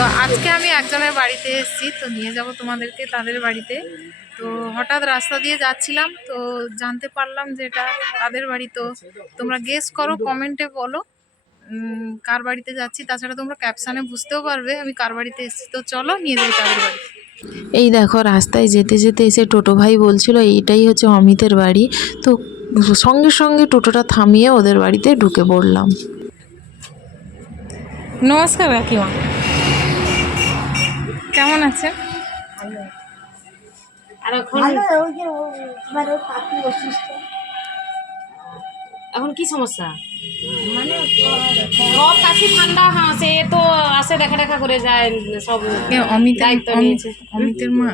তো আজকে আমি একজনের বাড়িতে এসেছি তো নিয়ে যাব তোমাদেরকে তাদের বাড়িতে। তো হঠাৎ রাস্তা দিয়ে যাচ্ছিলাম তো জানতে পারলাম যে এটা তাদের বাড়ি। তো তোমরা গেস করো কমেন্টে বলো কার বাড়িতে যাচ্ছি। তাছাড়া তোমরা ক্যাপশানে বুঝতেও পারবে আমি কার বাড়িতে এসেছি। তো চলো নিয়ে যাই তাদের বাড়ি। এই দেখো রাস্তায় যেতে যেতে এসে টোটো ভাই বলছিল এইটাই হচ্ছে অমিতের বাড়ি। তো সঙ্গে সঙ্গে টোটোটা থামিয়ে ওদের বাড়িতে ঢুকে পড়লাম। নমস্কার কাকিমা। কেমন আছেন আর এখন এখন কি সমস্যা? মানে সব কাশি ঠান্ডা হ্যাঁ সে তো আসে দেখা দেখা করে যায় সব এ, অমিতের দায়িত্ব অমিত- নিয়েছে। অমিতের মা?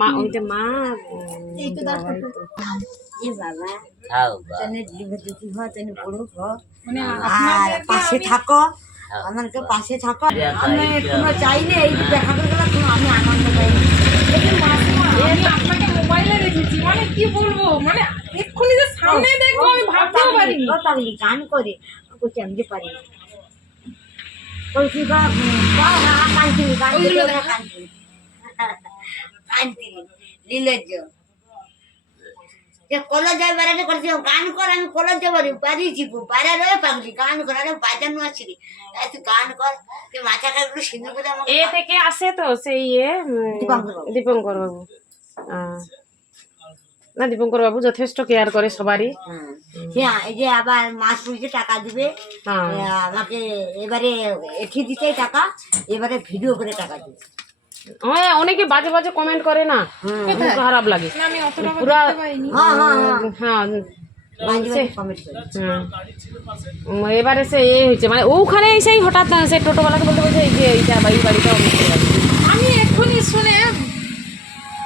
মা ওইতে মা? এই তো এ বাবা। হয় পড়ুক হ। মানে আর পাশে থাকো। আমাকে পাশে থাকো। আমি কোনো চাইলে এই যে দেখা করে আমি আনন্দ পাই আমি আপনাকে মোবাইলে দেখেছি। মানে কি বলব? মানে এক্ষুনি যে সামনে দেখব আমি ভাবতেও পারিনি। পাগলি গান করে। করছি আমি যে পারি বলছি বা কান্তি কান্তি কান্তি কান্তি লীলজ্জ যে কলেজে বেড়াতে করছি গান কর আমি কলেজে পারি পারিছি গো বাইরে রয়ে পাগলি গান কর আরে বাজানো আছে রে তুই গান কর তুই মাথা কাটগুলো সিঁদুর করে এ থেকে আসে তো সেই ইয়ে দীপঙ্কর বাবু। না দীপঙ্কর বাবু যথেষ্ট কেয়ার করে সবারই হ্যাঁ এই যে আবার মাস পুলিশে টাকা দিবে হ্যাঁ আমাকে এবারে এঠি দিতে টাকা এবারে ভিডিও করে টাকা দিবে ওই অনেকে বাজে বাজে কমেন্ট করে না। খুব খারাপ লাগে। না, আমি অতটা পুরা হ্যাঁ হ্যাঁ হ্যাঁ। হ্যাঁ বাজে বাজে কমেন্ট করে। হুম। উম, এবারে সে এ হয়েছে। মানে ওখানে সেই হঠাৎ সে টোটোওয়ালাকে বলতে বলছে এই যে এইটা বাড়ি বাড়িটা আমি এক্ষুনি শুনে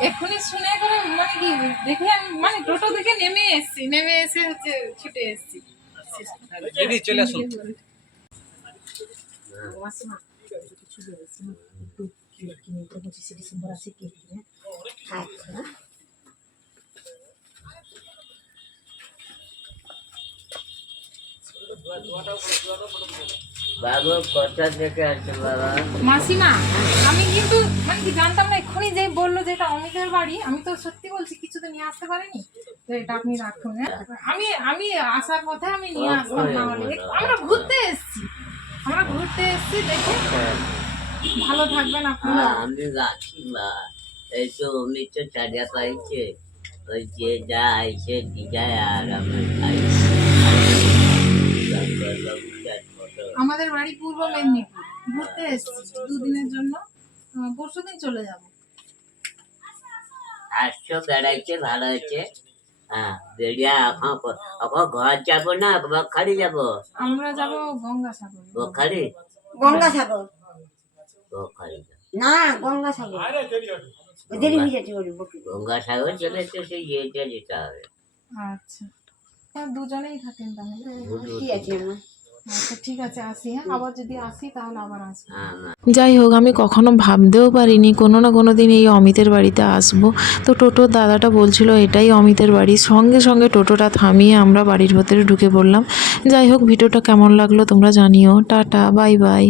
এক্ষুনি শুনে করে মানে কি দেখে আমি মানে টোটো থেকে নেমে এসেছি। নেমে এসে হচ্ছে ছুটে এসেছি। চলে আসুন। মাসিমা আমি কিন্তু মানে কি জানতাম না এক্ষুনি যে বলল যে এটা অমিতের বাড়ি আমি তো সত্যি বলছি কিছু তো নিয়ে আসতে পারিনি। তো এটা আপনি রাখুন হ্যাঁ? আমি আমি আসার পথে আমি নিয়ে আসতাম না হলে। আমরা ঘুরতে এসেছি। আমরা ঘুরতে এসেছি দেখে। ভালো থাকবেন আপনারা। আমি রাখি মা। এই তো পাইছে ওই যে যা আইছে আর খাই আমাদের বাড়ি পূর্ব মেদিনীপুর। ঘুরতে এসেছি। দুদিনের জন্য পরশু দিন চলে যাব। আসছো বেড়াইছে ভালো হয়েছে। হ্যাঁ বেরিয়া এখন এখন ঘর যাব না বখারি যাব? আমরা যাব গঙ্গাসাগর। গঙ্গাসাগর। না গঙ্গাসাগর। দেরি হয়ে যাচ্ছে বলি গঙ্গাসাগর চলে তো সেই ইয়েটা যেতে হবে। আচ্ছা। হ্যাঁ দুজনেই থাকেন তাহলে? কি আছে আমার আচ্ছা ঠিক আছে আসি হ্যাঁ? আবার যদি আসি তাহলে আবার আসব হ্যাঁ যাই হোক আমি কখনো ভাবতেও পারিনি কোনো না কোনো দিন এই অমিতের বাড়িতে আসব। তো টোটোর দাদাটা বলছিল এটাই অমিতের বাড়ি। সঙ্গে সঙ্গে টোটোটা থামিয়ে আমরা বাড়ির ভেতরে ঢুকে পড়লাম। যাই হোক ভিডিওটা কেমন লাগল তোমরা জানিও। Tata bye bye.